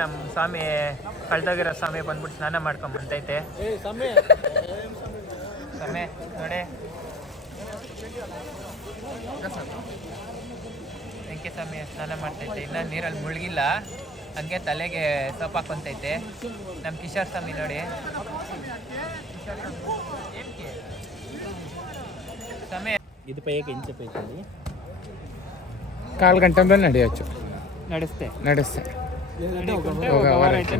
ನಮ್ಮ ಸ್ವಾಮಿ ಕಳ್ದೋಗಿರೋ ಸ್ವಾಮಿ ಬಂದ್ಬಿಟ್ಟು ಸ್ನಾನ ಮಾಡ್ಕೊಂಡ್ ಬಂತೈತೆ. ಸ್ವಾಮಿ ನೋಡಿ ಬೆಂಕಿ ಸ್ವಾಮಿ ಸ್ನಾನ ಮಾಡ್ತೈತೆ. ಇನ್ನು ನೀರಲ್ಲಿ ಮುಳುಗಿಲ್ಲ, ಹಂಗೆ ತಲೆಗೆ ಸೋಪ್ ಹಾಕೊಂತೈತೆ. ನಮ್ಮ ಕಿಶೋರ್ ಸ್ವಾಮಿ ನೋಡಿ ಸ್ವಾಮಿ ఇది పైకి ఎంత పైకి 4 గంటల్లో నడియచ్చు. నడిస్తే ఒక అవర్ అయితే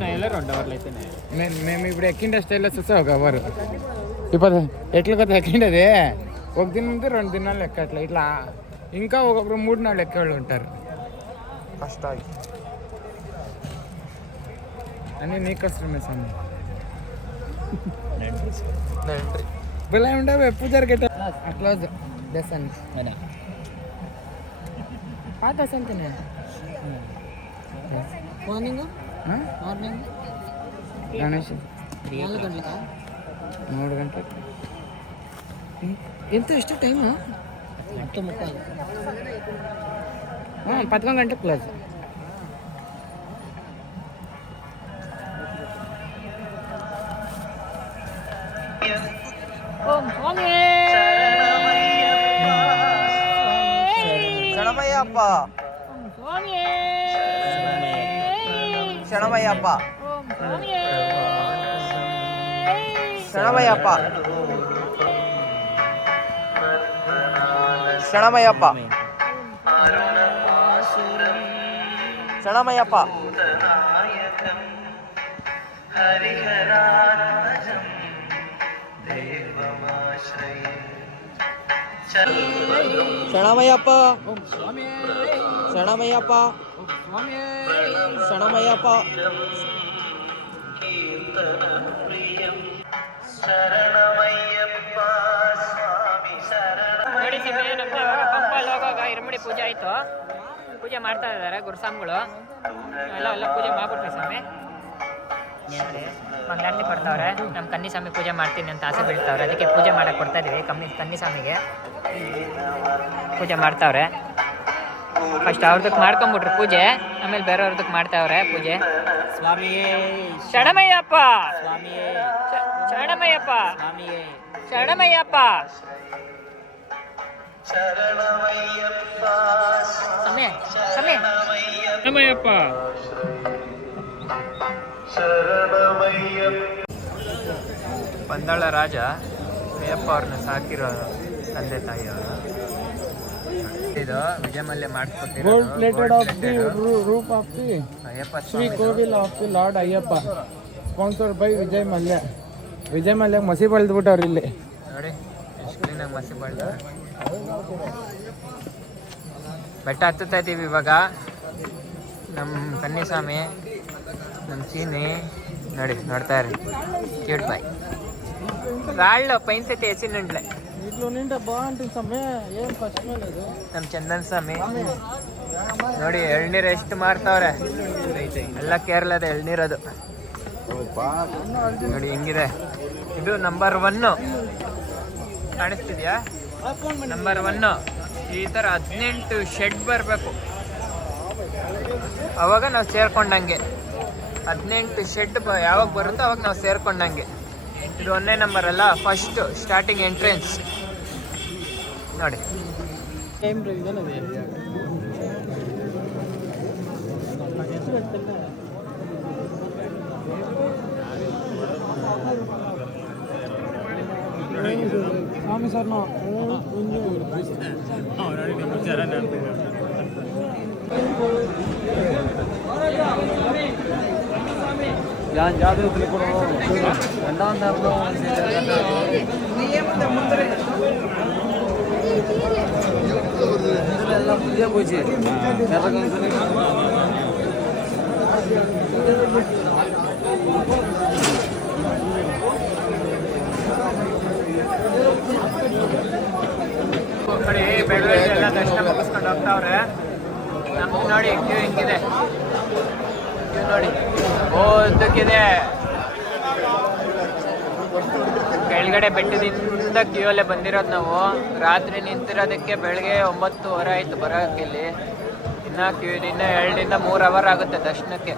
మేము ఇప్పుడు ఎక్కిండే స్టైల్లో చూస్తే ఒక అవర్. ఇప్పుడు ఎట్లా కొత్త ఎక్కిండేది ఒక దిన ముందు 2 దినాలు ఎక్కట్లే. ఇట్లా ఇంకా ఒకప్పుడు 3 నాళ్ళు ఎక్కేవాళ్ళు ఉంటారు. ఫస్ట్ అన్నీ నీకు వస్తున్నాయి స్వామి. ఇలా ఉండవు ఎప్పుడు జరిగేట అట్లా దర్శన్ దర్శన్తోనే మార్నింగ్ గణేష్ 4 గంటలకా 3 గంటలకు ఎంత ಎಷ್ಟು ಟೈಮ್ 11 ಗಂಟೆ ಕ್ಲೋಸ್. ಶರಣಮಯ್ಯಪ್ಪ ಶರಣಮಯ್ಯಪ್ಪ ಶರಣಮಯ್ಯಪ್ಪ ಶರಣಮಯ್ಯಪ್ಪ ಶರಣಮಯ್ಯಪ್ಪ ಶರಣಮಯ್ಯಪ್ಪ ಶರಣಮಯ್ಯಪ್ಪ ಶರಣಮಯ್ಯಪ್ಪ ನೋಡಿ ಸಿಮ್ಮೆ ನಮ್ದು ಇವಾಗ ಪಂಪಲ್ಲಿ ಹೋಗುವಾಗ ಇರಮಡಿ ಪೂಜೆ ಆಯಿತು. ಪೂಜೆ ಮಾಡ್ತಾ ಇದ್ದಾರೆ ಗುರುಸ್ವಾಮಿಗಳು ಎಲ್ಲ ಪೂಜೆ ಮಾಡ್ಬಿಟ್ರಿ ಸ್ವಾಮಿ. ಮಂಗಳಾರತಿ ಕೊಡ್ತಾವ್ರೆ. ನಮ್ಮ ಕನ್ನಿಸ್ವಾಮಿ ಪೂಜೆ ಮಾಡ್ತೀನಿ ಅಂತ ಆಸೆ ಬೀಳ್ತಾವ್ರೆ, ಅದಕ್ಕೆ ಪೂಜೆ ಮಾಡಕ್ಕೆ ಕೊಡ್ತಾ ಇದೀವಿ. ಕನ್ನಿಸ್ವಾಮಿಗೆ ಪೂಜೆ ಮಾಡ್ತಾವ್ರೆ. ಫಸ್ಟ್ ಅವ್ರದಕ್ಕೆ ಮಾಡ್ಕೊಂಬಿಟ್ರು ಪೂಜೆ, ಆಮೇಲೆ ಬೇರೆಯವ್ರದಕ್ಕೆ ಮಾಡ್ತಾವ್ರೆ ಪೂಜೆ. ಸ್ವಾಮಿಯೇ ಶರಣಮಯ್ಯಪ್ಪ ಸ್ವಾಮಿಯೇ ಶರಣಮಯ್ಯಪ್ಪ ಸ್ವಾಮಿಯೇ ಶರಣಮಯ್ಯಪ್ಪ ಶರಣಮಯ್ಯಪ್ಪ ಸಮಯ ಸಮಯ ಶರಣಮಯ್ಯಪ್ಪ ಪಂದಾಳ ರಾಜ ಅಯ್ಯಪ್ಪ ಅವ್ರನ್ನ ಸಾಕಿರೋ ತಂದೆ ತಾಯಿಯವರು. ಇದು ವಿಜಯಮಲ್ಯ ಮಾಡಿಸ್ಕೊಟ್ಟಿರೋ gold plated of the roof of the Ayyappa Shri Kovil of the Lord Ayyappa, sponsored by Vijay Mallya. Vijay Mallya ಮಸಿ ಬಳ್ದ್ಬಿಟ್ಟವ್ರು ಇಲ್ಲಿ ನೋಡಿ ಎಷ್ಟು ಕ್ಲೀನಾಗಿ ಮಸಿ ಬಳ್ದ. ಬೆಟ್ಟ ಹತ್ತುತ್ತಾ ಇದ್ದೀವಿ ಇವಾಗ. ನಮ್ಮ ಕನ್ನಿಸ್ವಾಮಿ ನಮ್ಮ ಚೀನಿ ನೋಡಿ ನೋಡ್ತಾ ಇರಿ, ಕ್ಯೂಟ್ ಬಾಯ್. రాళ్ళు పైన సెట్ వేసిండే ఇట్లా నిండా బాగుంటుంది స్వామి. ఏం కష్టమే లేదు. ನಮ್ಮ ಚಂದನ್ ಸ್ವಾಮಿ ನೋಡಿ ಎಳ್ನೀರು ಎಷ್ಟು ಮಾರ್ತಾವ್ರೆ. ಎಲ್ಲ ಕೇರಳದ ಎಳ್ನೀರದು ನೋಡಿ ಹೆಂಗಿದೆ. ಇದು ನಂಬರ್ 1 ಕಾಣಿಸ್ತಿದ್ಯಾ? ನಂಬರ್ 1. ಈ ಥರ 18 ಶೆಡ್ ಬರಬೇಕು, ಅವಾಗ ನಾವು ಸೇರ್ಕೊಂಡಂಗೆ. 18 ಶೆಡ್ ಯಾವಾಗ ಬರುತ್ತೋ ಅವಾಗ ನಾವು ಸೇರ್ಕೊಂಡಂಗೆ. ಇದು 1ನೇ ನಂಬರ್ ಅಲ್ಲ, ಫಸ್ಟ್ ಸ್ಟಾರ್ಟಿಂಗ್ ಎಂಟ್ರೆನ್ಸ್ ನೋಡಿ. ಸ್ವಾಮಿ ಸರ್ ഞാൻ ജാതകത്തിൽ രണ്ടാം എല്ലാം പുതിയ പോയി ನೋಡಿ ಬೆಳಗ್ಗೆ ದರ್ಶನ ಮುಗಿಸ್ಕೊಂಡು ಹೋಗ್ತಾವ್ರೆ. ನಮ್ಗೆ ನೋಡಿ ಕ್ಯೂ ಹಿಂಗಿದೆ, ಕ್ಯೂ ನೋಡಿ ಓದಕ್ಕಿದೆ. ಕೆಳಗಡೆ ಬೆಟ್ಟದಿಂದ ಕ್ಯೂ ಅಲ್ಲೇ ಬಂದಿರೋದು ನಾವು. ರಾತ್ರಿ ನಿಂತಿರೋದಕ್ಕೆ ಬೆಳಗ್ಗೆ 9:30 ಆಯಿತು ಬರೋಕ್ಕೆ. ಇಲ್ಲಿ ಇನ್ನೂ ಕ್ಯೂ ಇದೆ, ಇನ್ನೂ 2 3 ಅವರ್ ಆಗುತ್ತೆ ದರ್ಶನಕ್ಕೆ.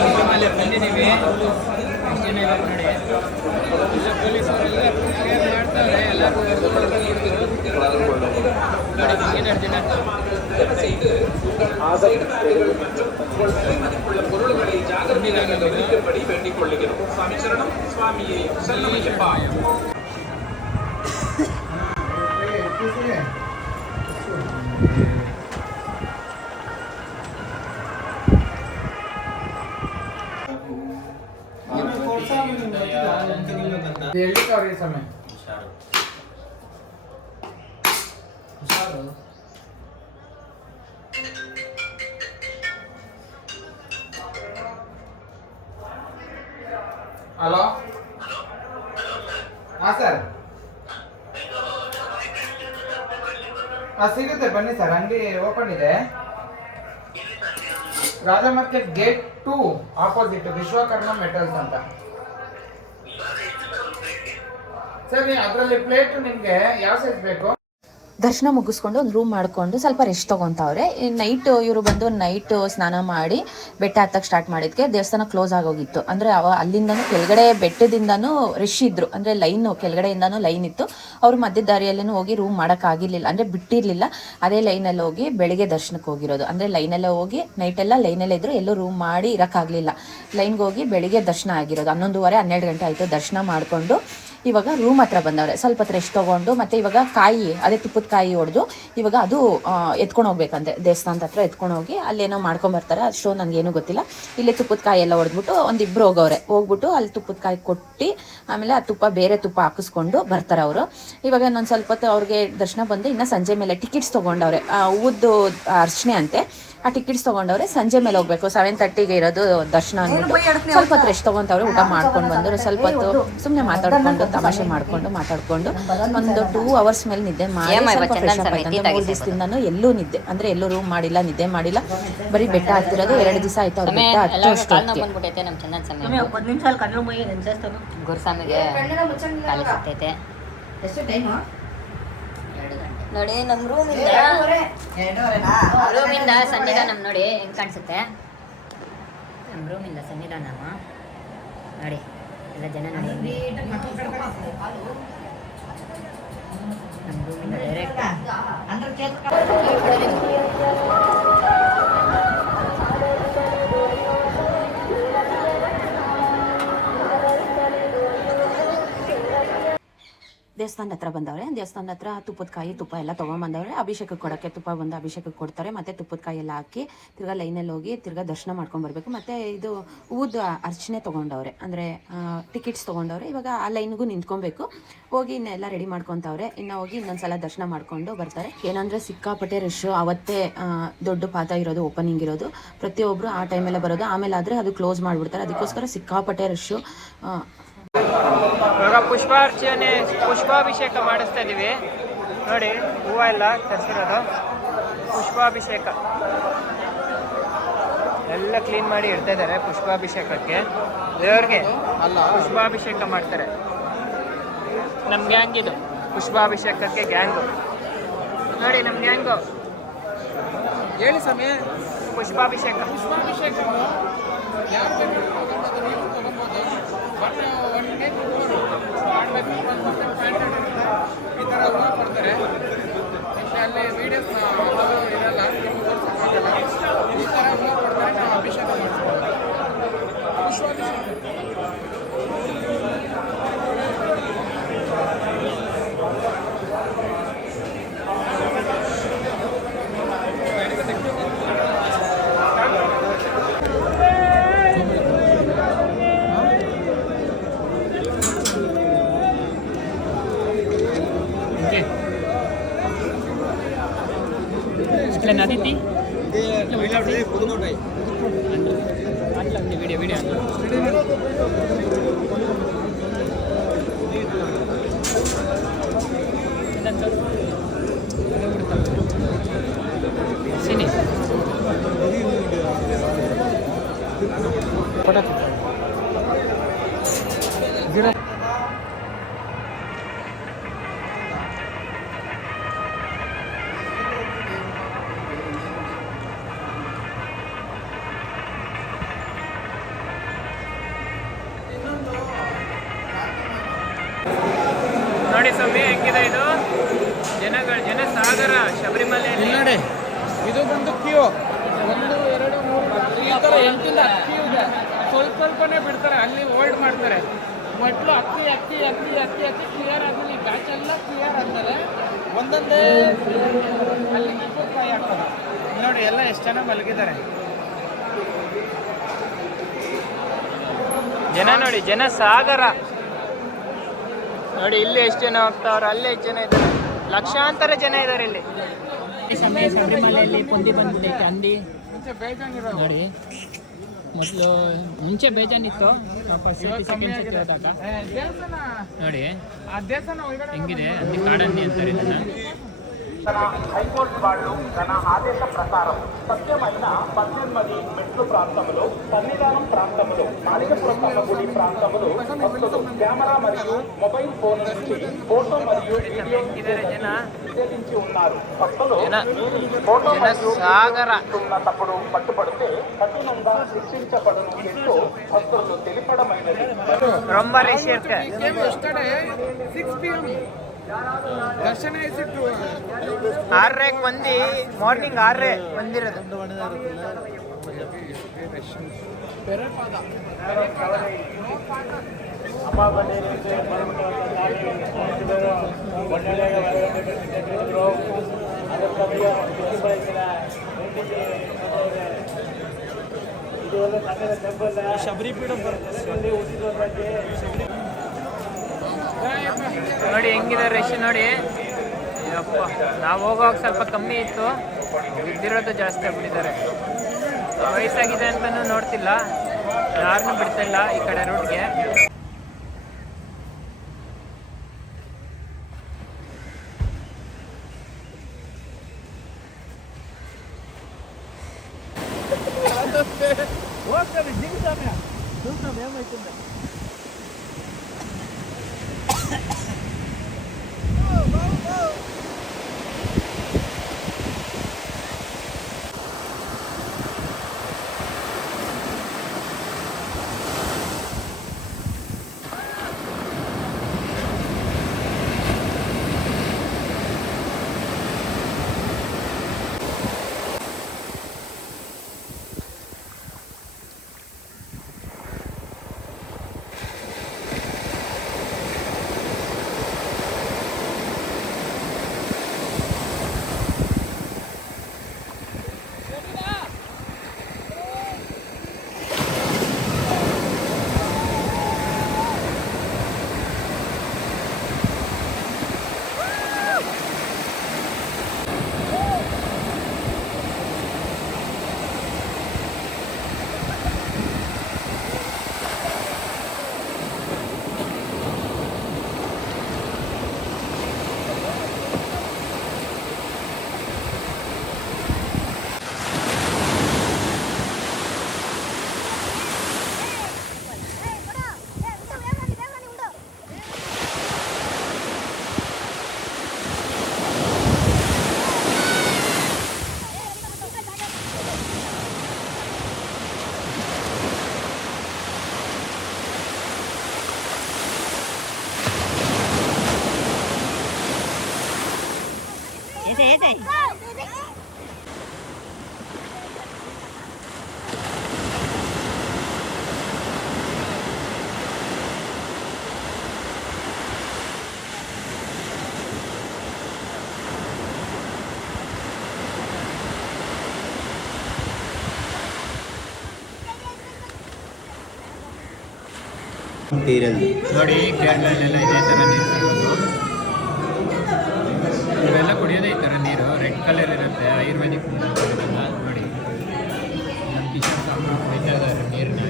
ಶಬರಿಮಲೆ ಬಂದಿದ್ದೀವಿ. ಎಷ್ಟು ಜನ ಇವಾಗ ನೋಡಿ, ಪೊಲೀಸವರೆಲ್ಲ ಕ್ಲಿಯರ್ ಮಾಡ್ತಾರೆ. ಎಲ್ಲರಿಗೂ ನೋಡಿ 17 ಜನ. समय ಹಲೋ, ಹಾಂ ಸರ್, ಸಿಗುತ್ತೆ ಬನ್ನಿ ಸರ್. ಅಂಗಡಿ ಓಪನ್ ಇದೆ. Raja market gate 2 opposite Vishwakarma metals ಅಂತ ಸರ್. ಅದರಲ್ಲಿ ಪ್ಲೇಟ್ ನಿಮಗೆ ಯಾವ ಸೈಜ್ ಬೇಕು? ದರ್ಶನ ಮುಗಿಸ್ಕೊಂಡು ಒಂದು ರೂಮ್ ಮಾಡಿಕೊಂಡು ಸ್ವಲ್ಪ ರೆಸ್ಟ್ ತೊಗೊತಾವ್ರೆ. ನೈಟ್ ಇವರು ಬಂದು ನೈಟ್ ಸ್ನಾನ ಮಾಡಿ ಬೆಟ್ಟ ಹತ್ತಕ್ಕೆ ಸ್ಟಾರ್ಟ್ ಮಾಡಿದ್ಕೆ ದೇವಸ್ಥಾನ ಕ್ಲೋಸ್ ಆಗೋಗಿತ್ತು. ಅಂದರೆ ಅಲ್ಲಿಂದನೂ ಕೆಳಗಡೆ ಬೆಟ್ಟದಿಂದನೂ ರಶ್ ಇದ್ರು, ಅಂದರೆ ಲೈನು ಕೆಳಗಡೆಯಿಂದನೂ ಲೈನ್ ಇತ್ತು. ಅವರು ಮಧ್ಯ ದಾರಿಯಲ್ಲೂ ಹೋಗಿ ರೂಮ್ ಮಾಡೋಕ್ಕಾಗಿರಲಿಲ್ಲ, ಅಂದರೆ ಬಿಟ್ಟಿರಲಿಲ್ಲ. ಅದೇ ಲೈನಲ್ಲಿ ಹೋಗಿ ಬೆಳಿಗ್ಗೆ ದರ್ಶನಕ್ಕೆ ಹೋಗಿರೋದು. ಅಂದರೆ ಲೈನಲ್ಲೇ ಹೋಗಿ ನೈಟೆಲ್ಲ ಲೈನಲ್ಲೇ ಇದ್ರು, ಎಲ್ಲೂ ರೂಮ್ ಮಾಡಿ ಇರೋಕ್ಕಾಗಲಿಲ್ಲ. ಲೈನ್ಗೆ ಹೋಗಿ ಬೆಳಿಗ್ಗೆ ದರ್ಶನ ಆಗಿರೋದು. 11:30 12 ಗಂಟೆ ಆಯಿತು ದರ್ಶನ ಮಾಡಿಕೊಂಡು ಇವಾಗ ರೂಮ್ ಹತ್ರ ಬಂದವ್ರೆ. ಸ್ವಲ್ಪ ಹೊತ್ತು ರೆಸ್ಟ್ ತೊಗೊಂಡು ಮತ್ತು ಇವಾಗ ಕಾಯಿ, ಅದೇ ತುಪ್ಪದ ಕಾಯಿ ಹೊಡೆದು ಇವಾಗ ಅದು ಎತ್ಕೊಂಡು ಹೋಗ್ಬೇಕಂತೆ ದೇವಸ್ಥಾನದ ಹತ್ರ. ಎತ್ಕೊಂಡು ಹೋಗಿ ಅಲ್ಲೇನೋ ಮಾಡ್ಕೊಂಬರ್ತಾರೆ, ಅಷ್ಟು ನನಗೇನು ಗೊತ್ತಿಲ್ಲ. ಇಲ್ಲೇ ತುಪ್ಪದ ಕಾಯಿ ಎಲ್ಲ ಹೊಡೆದ್ಬಿಟ್ಟು ಒಂದಿಬ್ಬರು ಹೋಗ್ಬಿಟ್ಟು ಅಲ್ಲಿ ತುಪ್ಪದ ಕಾಯಿ ಕೊಟ್ಟು ಆಮೇಲೆ ಆ ತುಪ್ಪ ಬೇರೆ ತುಪ್ಪ ಹಾಕಿಸ್ಕೊಂಡು ಬರ್ತಾರೆ ಅವರು. ಇವಾಗ ಇನ್ನೊಂದು ಸ್ವಲ್ಪ ಹೊತ್ತು ಅವ್ರಿಗೆ ದರ್ಶನ ಬಂದು ಇನ್ನು ಸಂಜೆ ಮೇಲೆ ಟಿಕೆಟ್ಸ್ ತೊಗೊಂಡವ್ರೆ. ಹೂದ್ದು ಅರ್ಚನೆ ಅಂತೆ, ಆ ಟಿಕೆಟ್ಸ್ ತೊಗೊಂಡವ್ರೆ. ಸಂಜೆ ಮೇಲೆ ಹೋಗ್ಬೇಕು, 7:30ಗೆ ಇರೋದು ದರ್ಶನ ಅಂದ್ಬಿಟ್ಟು ಸ್ವಲ್ಪ ಹೊತ್ತು ರೆಸ್ಟ್ ತೊಗೊತವ್ರೆ. ಊಟ ಮಾಡ್ಕೊಂಡು ಬಂದರು. ಸ್ವಲ್ಪ ಹೊತ್ತು ಸುಮ್ಮನೆ ಮಾತಾಡ್ಕೊಂಡು ತಮಾಷೆ ಮಾಡ್ಕೊಂಡು ಒಂದು 2 hours ಮೇಲೆ ನಿದ್ದೆ ಮಾಡಿ ಸ್ವಲ್ಪ ಫ್ರೆಶ್ ಅಪ್ ಆಯ್ತು. 3 ದಿವಸದಿಂದನೂ ಎಲ್ಲೂ ನಿದ್ದೆ, ಅಂದರೆ ಎಲ್ಲೂ ರೂಮ್ ಮಾಡಿಲ್ಲ, ನಿದ್ದೆ ಮಾಡಿಲ್ಲ. ಬರೀ ಬೆಟ್ಟ ಹತ್ತಿರೋದು 2 ದಿವಸ ಆಯ್ತು ಅವ್ರು ಬೆಟ್ಟ ಹತ್ತೋಷ್ಟೊತ್ತಿಗೆ. ಗುರುಸ್ವಾಮಿಗೆ ಕಾಲು ಸುತ್ತೈತೆ. ನೋಡಿ ನಮ್ಮ ರೂಮಿಂದ ಸನ್ನಿಧಾನ ನೋಡಿ ಹೆಂಗೆ ಕಾಣಿಸುತ್ತೆ. ನಮ್ಮ ರೂಮಿಂದ ಸನ್ನಿಧಾನ ನೋಡಿ, ಎಲ್ಲ ಜನ ನೋಡಿ. ನಮ್ಮ ರೂಮಿಂದ ಡೈರೆಕ್ಟ್ ದೇವಸ್ಥಾನದ ಹತ್ರ ಬಂದವ್ರೆ. ದೇವಸ್ಥಾನದ ಹತ್ರ ತುಪ್ಪದ ಕಾಯಿ ತುಪ್ಪ ಎಲ್ಲ ತೊಗೊಂಬಂದವ್ರೆ. ಅಭಿಷೇಕಕ್ಕೆ ಕೊಡೋಕ್ಕೆ ತುಪ್ಪ ಬಂದು ಅಭಿಷೇಕಕ್ಕೆ ಕೊಡ್ತಾರೆ. ಮತ್ತು ತುಪ್ಪದ ಕಾಯಿ ಎಲ್ಲ ಹಾಕಿ ತಿರ್ಗಾ ಲೈನಲ್ಲಿ ಹೋಗಿ ತಿರ್ಗಾ ದರ್ಶನ ಮಾಡ್ಕೊಂಬರ್ಬೇಕು. ಮತ್ತು ಇದು ಹೂದು ಅರ್ಚನೆ ತೊಗೊಂಡವ್ರೆ, ಅಂದರೆ ಟಿಕೆಟ್ಸ್ ತೊಗೊಂಡವ್ರೆ. ಇವಾಗ ಆ ಲೈನ್ಗೂ ನಿಂತ್ಕೊಬೇಕು. ಹೋಗಿ ಇನ್ನೆಲ್ಲ ರೆಡಿ ಮಾಡ್ಕೊತವ್ರೆ. ಇನ್ನು ಹೋಗಿ ಇನ್ನೊಂದ್ಸಲ ದರ್ಶನ ಮಾಡ್ಕೊಂಡು ಬರ್ತಾರೆ. ಏನಂದರೆ ಸಿಕ್ಕಾಪಟ್ಟೆ ರಶ್ಶು. ಅವತ್ತೇ ದೊಡ್ಡ ಪಾತ ಇರೋದು, ಓಪನಿಂಗ್ ಇರೋದು. ಪ್ರತಿಯೊಬ್ಬರು ಆ ಟೈಮೆಲ್ಲ ಬರೋದು. ಆಮೇಲೆ ಆದರೆ ಅದು ಕ್ಲೋಸ್ ಮಾಡಿಬಿಡ್ತಾರೆ. ಅದಕ್ಕೋಸ್ಕರ ಸಿಕ್ಕಾಪಟ್ಟೆ ರಶ್ಶು. ಇವಾಗ ಪುಷ್ಪಾಭಿಷೇಕ ಮಾಡಿಸ್ತಾ ಇದ್ದೀವಿ ನೋಡಿ. ಹೂವು ಎಲ್ಲ ತರಿಸಿರೋದು ಪುಷ್ಪಾಭಿಷೇಕ ಎಲ್ಲ ಕ್ಲೀನ್ ಮಾಡಿ ಇಡ್ತಾ ಇದ್ದಾರೆ. ಪುಷ್ಪಾಭಿಷೇಕಕ್ಕೆ ದೇವ್ರಿಗೆ ಪುಷ್ಪಾಭಿಷೇಕ ಮಾಡ್ತಾರೆ. ನಮ್ಮ ಗ್ಯಾಂಗ್ ಇದು ಪುಷ್ಪಾಭಿಷೇಕಕ್ಕೆ ಗ್ಯಾಂಗು ನೋಡಿ. ನಮ್ಮ ಗ್ಯಾಂಗು ಹೇಳಿ ಸಮಯ. ಪುಷ್ಪಾಭಿಷೇಕ ಯಾರು ತಗೊಬೋದು. ಬಟ್ 1 ಡೇ ಮಾಡಬೇಕು. ಈ ಥರ ಹೂವು ಕೊಡ್ತಾರೆ. ಅಲ್ಲಿ ವೀಡಿಯೋಸ್ ಇರಲ್ಲ, ನಿಮ್ಗೆ ತೋರಿಸೋಕ್ಕಾಗಲ್ಲ. ಈ ಥರ ಹೂವು ಕೊಡ್ತಾರೆ, ನಾವು ಅಭಿಷೇಕ ಮಾಡಿಸ್ಬೋದು. ಓಕೆ ఇట్లా నదితి అట్లా వీడియో వీడియో sini ನೋಡಿ ಸ್ವಾಮಿ ಹೆಂಗಿದೆ ಇದು ಜನ ಸಾಗರ ಶಬರಿಮಲೆಯಲ್ಲಿ ನೋಡಿ ಇದು ಬಂದು ಕ್ಯೂ 1 2 3 ಈ ಥರ 8 ಕ್ಯೂ ಇದೆ. ಸ್ವಲ್ಪನೇ ಬಿಡ್ತಾರೆ, ಅಲ್ಲಿ ಹೋಲ್ಡ್ ಮಾಡ್ತಾರೆ. ಮೊದಲು ಹತ್ತಿ ಕ್ಲಿಯರ್ ಆದ್ಮೇಲೆ ಈ ಬ್ಯಾಚ್ ಎಲ್ಲ ಕ್ಲಿಯರ್ ಆದ್ಮೇಲೆ ಒಂದೊಂದೇ ಅಲ್ಲಿ ಕೈ ಹಾಕೋದು. ನೋಡಿ ಎಲ್ಲ ಎಷ್ಟು ಜನ ಮಲಗಿದ್ದಾರೆ. ಜನ ನೋಡಿ, ಜನ ಸಾಗರ ನೋಡಿ. ಇಲ್ಲಿ ಎಷ್ಟು ಜನ ಹೋಗ್ತಾವ್ರೆ, ಅಲ್ಲೇ ಎಷ್ಟು ಜನ ಇದ್ದಾರೆ, ಲಕ್ಷಾಂತರ ಜನ ಇದ್ದಾರೆ ಇಲ್ಲಿ. ಶಬರಿಮಲೆಯಲ್ಲಿ ಪೊಂದಿ ಬಂದಿದ್ದೈತೆ ಹಂದಿ ಮುಂಚೆ ಬೇಜಾನಿರೋ ನೋಡಿ. ಮುಂಚೆ ಬೇಜಾನಿತ್ತು, ಸೆಕೆಂಡ್ ಸತಿ ಹೋದಾಗ ದೇವಸ್ಥಾನ ನೋಡಿ ಆ ದೇವಸ್ಥಾನ ಒಳಗಡೆ ಹೆಂಗಿದೆ. ಹಂದಿ ಕಾಡಂದಿ ಅಂತಾರೆ ಇದನ್ನ. హైకోర్టు వాళ్ళు తన ఆదేశ ప్రకారం సత్యమైన 18 మెట్లు ప్రాంతములు, సన్నిధానం ప్రాంతములు, మాళికపురం గుడి ప్రాంతములు భక్తులు కెమెరా మరియు మొబైల్ ఫోన్ నుంచి ఫోటో మరియు వీడియో నిషేధించి ఉన్నారు. భక్తులు ఫోటో ఉన్నప్పుడు పట్టుబడితే కఠినంగా శిక్షించబడును అంటూ భక్తులు తెలిపడమైనది. ரொம்ப ரஷ் இருக்கு. yesterday 6 PM ದರ್ಶನ ಇಸಿಟ್ಟು 6:00ಕ್ಕೆ ಬಂದು ಮಾರ್ನಿಂಗ್ 6:00 ಬಂದಿರೋದು. ನೋಡಿ ಹೆಂಗಿದೆ ರಶ್ ನೋಡಿ. ಅಪ್ಪ ನಾವು ಹೋಗೋವಾಗ ಸ್ವಲ್ಪ ಕಮ್ಮಿ ಇತ್ತು, ಬಿದ್ದಿರೋದು ಜಾಸ್ತಿ ಆಗ್ಬಿಟ್ಟಿದ್ದಾರೆ. ವಯಸ್ಸಾಗಿದೆ ಅಂತಲೂ ನೋಡ್ತಿಲ್ಲ, ಯಾರನ್ನೂ ಬಿಡ್ತಾ ಇಲ್ಲ ಈ ಕಡೆ ರೋಡ್ಗೆ. ese. ನೋಡಿ ಕೇರಳಲ್ಲೆಲ್ಲ ಇದೇ ಥರ ನೀರು ಲೋಕಲಲ್ಲಿ ಇರುತ್ತೆ ಆಯುರ್ವೇದಿಕ್ ನೋಡಿ. ನಮ್ಮ ಕಿಶನ್ ಸ್ವಾಮಿ ಕುಡಿತಾ ಇದ್ದಾರೆ ನೀರನ್ನ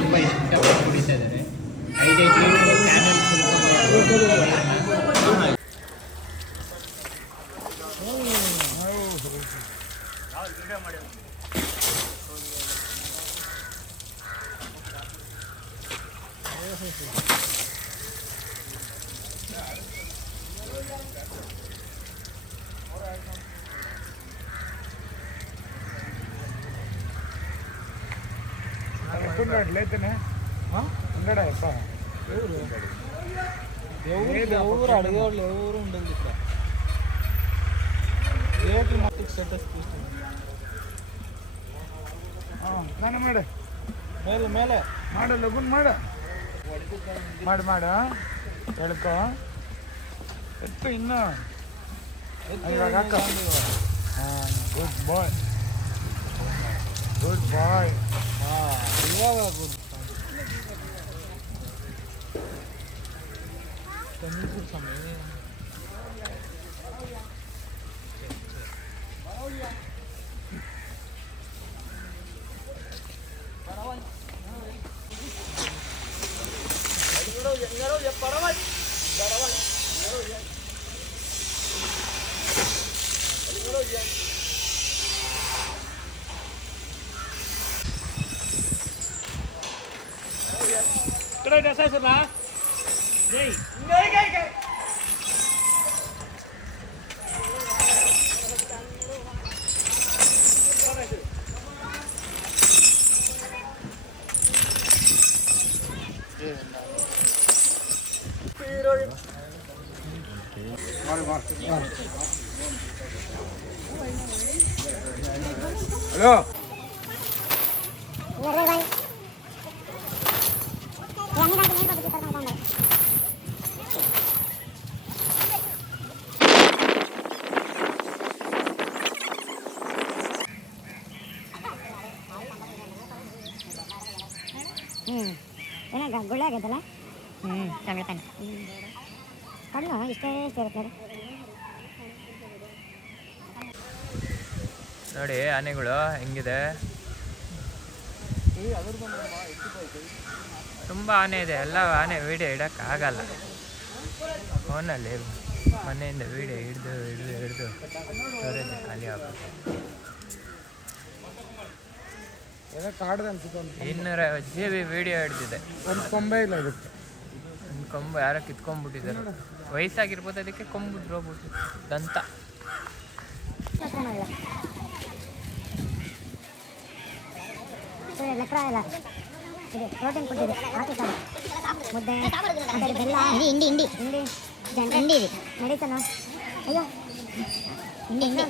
ತುಂಬ ಇಷ್ಟಪಟ್ಟು ಕುಡಿತಾ ಇದ್ದಾರೆ. 5 ಲೀಟ್ರ್ ಕ್ಯಾನಲ್ లేతేనే ఉండడా ఎప్ప ఎవరు అడిగేవాళ్ళు ఎవరు ఉండదు ఇక్కడ. రేట్లు మొత్తం స్టేటస్ తీసుకుంది ನಾನು ಮಾಡ ಮೇಲೆ ಮೇಲೆ ಮಾಡು ಲಗುನ್ ಮಾಡು ಮಾಡು ಮಾಡು ಎಳ್ಕೊ ಎತ್ತು ಇನ್ನು ಇವಾಗ ಹಾಕ. ಹಾಂ ಗುಡ್ ಬಾಯ್ ಗುಡ್ ಬಾಯ್. ಇವಾಗ ಗುಡ್ ಸಮಯ ಹಲೋ ಏನಾಗ ಗುಳ್ಳೆ ಆಗೈತಲ್ಲ. ತಮಿಳ್ಕಂಡು ಕಣ್ಣು ಇಷ್ಟೇ ಇರುತ್ತೆ ನೋಡಿ ಆನೆಗಳು ಹೆಂಗಿದೆ. ತುಂಬ ಆನೆ ಇದೆ. ಎಲ್ಲ ಆನೆ ವೀಡಿಯೋ ಇಡೋಕ್ಕಾಗಲ್ಲ ಫೋನಲ್ಲಿ. ಮನೆಯಿಂದ ವೀಡಿಯೋ ಹಿಡಿದು ಸ್ಟೋರೇಜ್ ಖಾಲಿ ಆಗುತ್ತೆ. ಕಾಡ್ದು ಅನ್ಸುತ್ತೆ. 250 GB ವೀಡಿಯೋ ಹಿಡ್ದಿದೆ. ಒಂದು ಕೊಂಬೆ ಇಲ್ಲ ಇದಕ್ಕೆ. ಒಂದು ಕೊಂಬು ಯಾರೋ ಕಿತ್ಕೊಂಡ್ಬಿಟ್ಟಿದ್ದಾರೆ. ವಯಸ್ಸಾಗಿರ್ಬೋದು ಅದಕ್ಕೆ ಕೊಂಬು ಹೋಗ್ಬಿಟ್ಟು ದಂತ. ಲೆಕ್ಕ ಎಲ್ಲ ಇದೆ. ಪ್ರೋಟೀನ್ ಕೊಟ್ಟಿದೆ. ಹಾಕಿರ್ತಾರೆ ಮುದ್ದೆ ಬೆಲ್ಲ ಹಿಂಡಿ ಹಿಂಡಿ ಹಿಂಡಿ ಹಿಂಡಿ ಹಿಂಡಿ ನಡೀತಾನ. ಅಯ್ಯೋ ಹಿಂಡಿ ಹಿಂಡಿ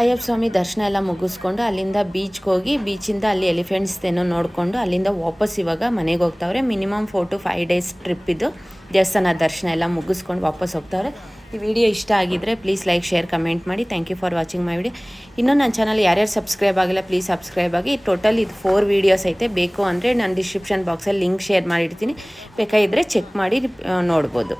ಅಯ್ಯಪ್ಪ ಸ್ವಾಮಿ ದರ್ಶನ ಎಲ್ಲ ಮುಗಿಸ್ಕೊಂಡು ಅಲ್ಲಿಂದ ಬೀಚ್ಗೆ ಹೋಗಿ ಬೀಚಿಂದ ಅಲ್ಲಿ ಎಲಿಫೆಂಟ್ಸ್ ಏನೋ ನೋಡಿಕೊಂಡು ಅಲ್ಲಿಂದ ವಾಪಸ್ ಇವಾಗ ಮನೆಗೆ ಹೋಗ್ತಾವ್ರೆ. ಮಿನಿಮಮ್ 4 to 5 days ಟ್ರಿಪ್ ಇದು. ದೇವಸ್ಥಾನ ದರ್ಶನ ಎಲ್ಲ ಮುಗಿಸ್ಕೊಂಡು ವಾಪಸ್ ಹೋಗ್ತಾವ್ರೆ. ಈ ವಿಡಿಯೋ ಇಷ್ಟ ಆಗಿದ್ದರೆ ಪ್ಲೀಸ್ ಲೈಕ್, ಶೇರ್, ಕಮೆಂಟ್ ಮಾಡಿ. Thank you for watching my video. ಇನ್ನೂ ನನ್ನ ಚಾನಲ್ ಯಾರ್ಯಾರು ಸಬ್ಸ್ಕ್ರೈಬ್ ಆಗಿಲ್ಲ ಪ್ಲೀಸ್ ಸಬ್ಸ್ಕ್ರೈಬ್ ಆಗಿ. ಟೋಟಲ್ ಇದು 4 ವೀಡಿಯೋಸ್ ಐತೆ. ಬೇಕು ಅಂದರೆ ನಾನು ಡಿಸ್ಕ್ರಿಪ್ಷನ್ ಬಾಕ್ಸಲ್ಲಿ ಲಿಂಕ್ ಶೇರ್ ಮಾಡಿರ್ತೀನಿ, ಬೇಕಾಗಿದ್ದರೆ ಚೆಕ್ ಮಾಡಿ ನೋಡ್ಬೋದು.